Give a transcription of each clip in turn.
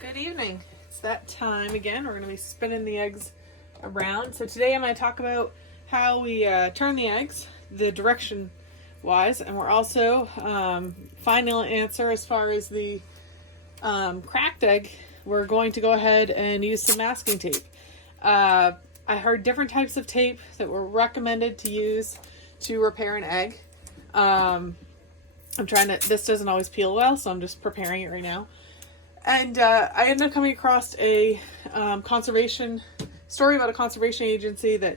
Good evening. It's that time again. We're going to be spinning the eggs around. So today I'm going to talk about how we turn the eggs, the direction wise, and we're also final answer as far as the cracked egg. We're going to go ahead and use some masking tape. I heard different types of tape that were recommended to use to repair an egg. This doesn't always peel well, so I'm just preparing it right now. And I ended up coming across a story about a conservation agency that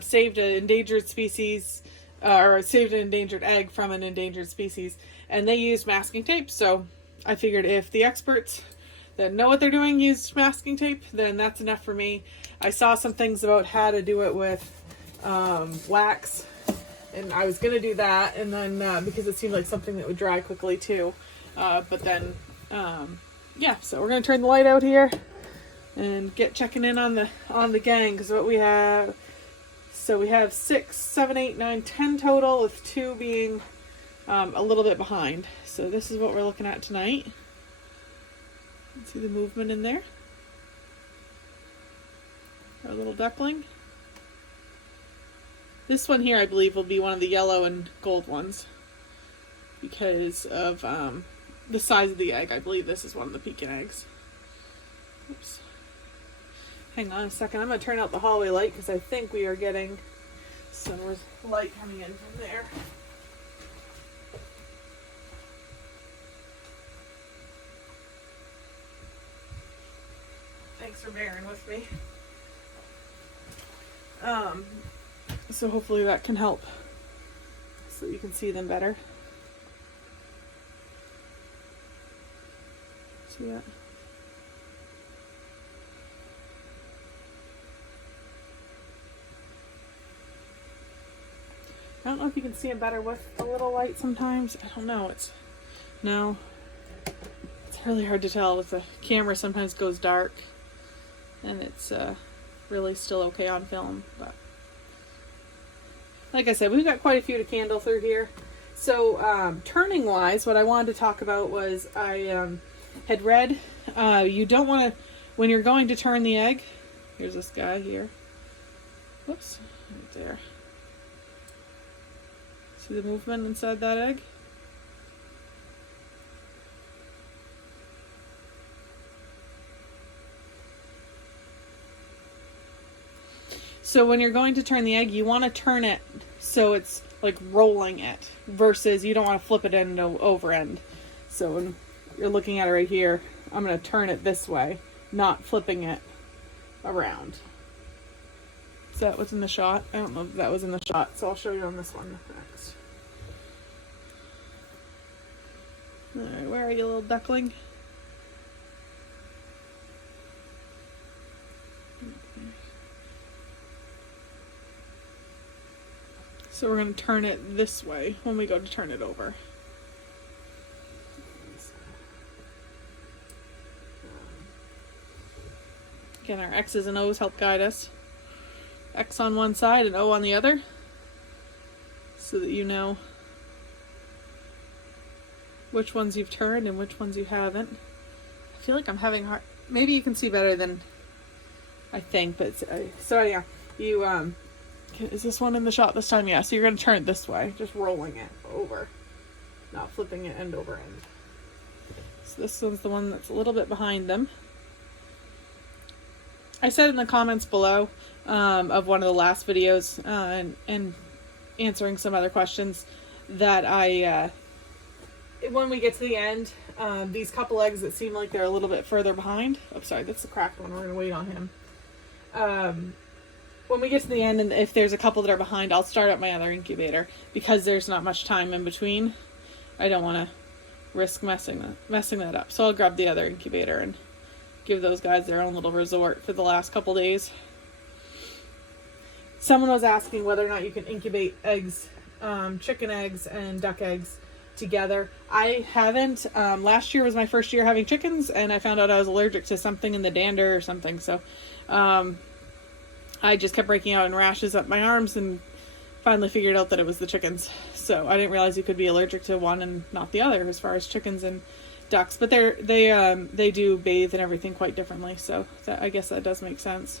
saved an endangered species, or saved an endangered egg from an endangered species, and they used masking tape. So I figured if the experts that know what they're doing used masking tape, then that's enough for me. I saw some things about how to do it with wax, and I was going to do that, and then because it seemed like something that would dry quickly too, yeah, so we're going to turn the light out here and get checking in on the gang, because what we have, so we have 6, 7, 8, 9, 10 total, with 2 being a little bit behind. So this is what we're looking at tonight. See the movement in there? Our little duckling. This one here, I believe, will be one of the yellow and gold ones because of the size of the egg. I believe this is one of the Pekin eggs. Oops. Hang on a second. I'm going to turn out the hallway light because I think we are getting some light coming in from there. Thanks for bearing with me. So hopefully that can help so you can see them better. See that? I don't know if you can see them better with a little light sometimes. I don't know. It's really hard to tell with the camera. Sometimes goes dark and it's really still okay on film. But like I said, we've got quite a few to candle through here. So turning wise, what I wanted to talk about was I had read you don't want to, when you're going to turn the egg, here's this guy here, whoops, right there, see the movement inside that egg? So when you're going to turn the egg, you want to turn it so it's like rolling it, versus you don't want to flip it end over end. So when you're looking at it right here, I'm going to turn it this way, not flipping it around. Is that what's in the shot? I don't know if that was in the shot, so I'll show you on this one next. Alright, where are you, little duckling? So we're going to turn it this way when we go to turn it over. Again, our X's and O's help guide us. X on one side and O on the other, so that you know which ones you've turned and which ones you haven't. I feel like I'm having hard, maybe you can see better than I think, but so yeah, you is this one in the shot this time? Yeah, so you're going to turn it this way, just rolling it over, not flipping it end over end. So this one's the one that's a little bit behind them. I said in the comments below of one of the last videos and answering some other questions that when we get to the end, these couple eggs that seem like they're a little bit further behind. Oh, sorry, that's the cracked one. We're going to wait on him. When we get to the end, and if there's a couple that are behind, I'll start up my other incubator because there's not much time in between. I don't want to risk messing that up. So I'll grab the other incubator and give those guys their own little resort for the last couple days. Someone was asking whether or not you can incubate eggs, chicken eggs and duck eggs together. I haven't. Last year was my first year having chickens, and I found out I was allergic to something in the dander or something. So I just kept breaking out in rashes up my arms and finally figured out that it was the chickens. So I didn't realize you could be allergic to one and not the other as far as chickens and ducks, but they do bathe and everything quite differently. So I guess that does make sense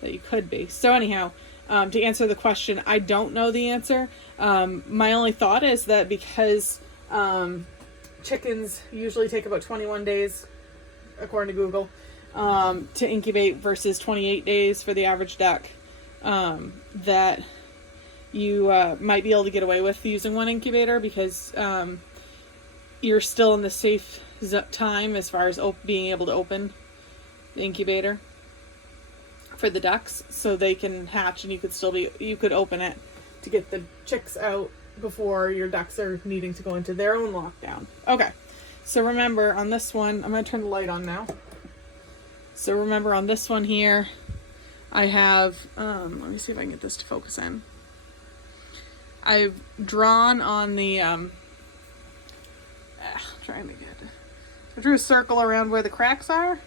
that you could be. So anyhow, to answer the question, I don't know the answer. My only thought is that because chickens usually take about 21 days, according to Google, to incubate versus 28 days for the average duck, that you might be able to get away with using one incubator because you're still in the safe time as far as being able to open the incubator for the ducks, so they can hatch, and you could open it to get the chicks out before your ducks are needing to go into their own lockdown. Okay, so remember on this one, I'm going to turn the light on now. So remember on this one here, I have, let me see if I can get this to focus in. I've drawn on the, trying to get, I drew a circle around where the cracks are.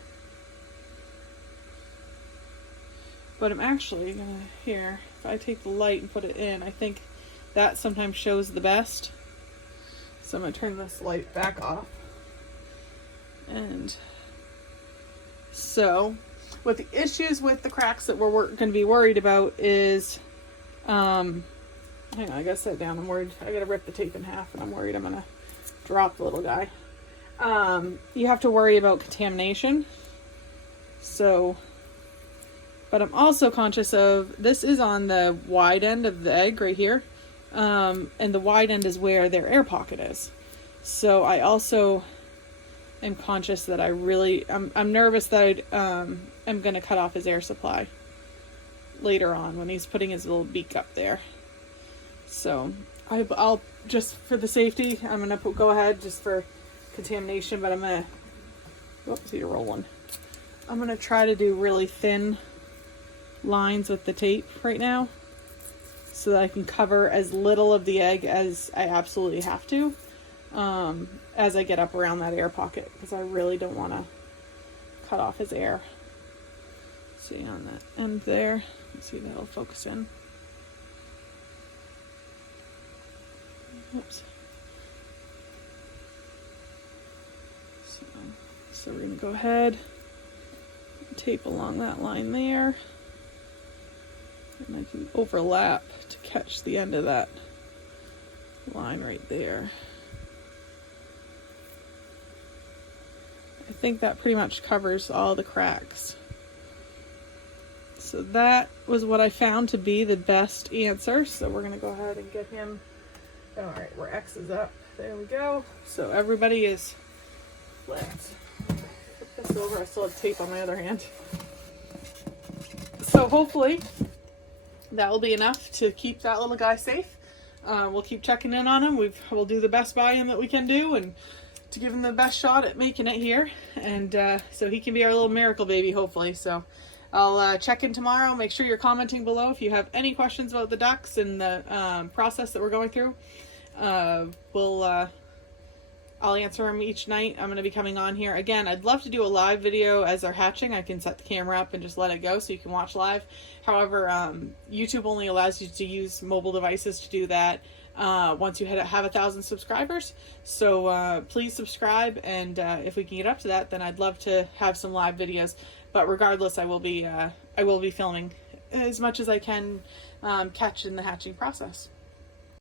But I'm actually gonna, here, if I take the light and put it in, I think that sometimes shows the best. So I'm gonna turn this light back off. And so, what the issues with the cracks that we're gonna be worried about is, hang on, I gotta set it down. I'm worried, I gotta rip the tape in half, and I'm worried I'm gonna drop the little guy. You have to worry about contamination. So, but I'm also conscious of, this is on the wide end of the egg right here. And the wide end is where their air pocket is. So I also am conscious that I'm nervous that I'm going to cut off his air supply later on when he's putting his little beak up there. So I'll just, for the safety, I'm going to go ahead just for contamination, but I'm going to, oops, you're rolling. I'm going to try to do really thin lines with the tape right now so that I can cover as little of the egg as I absolutely have to as I get up around that air pocket, because I really don't want to cut off his air. See on that end there, let's see, that'll focus in. Oops. So we're going to go ahead and tape along that line there. And I can overlap to catch the end of that line right there. I think that pretty much covers all the cracks. So that was what I found to be the best answer. So we're going to go ahead and get him. Alright, where X is up. There we go. So everybody is flipped. Put this over. I still have tape on my other hand. So hopefully that will be enough to keep that little guy safe. We'll keep checking in on him. We'll do the best by him that we can do, and to give him the best shot at making it here. And so he can be our little miracle baby, hopefully. So I'll check in tomorrow. Make sure you're commenting below if you have any questions about the ducks and the process that we're going through. I'll answer them each night. I'm going to be coming on here. Again, I'd love to do a live video as they're hatching. I can set the camera up and just let it go so you can watch live. However, YouTube only allows you to use mobile devices to do that once you have 1,000 subscribers. So please subscribe, and if we can get up to that, then I'd love to have some live videos. But regardless, I will be filming as much as I can catch in the hatching process.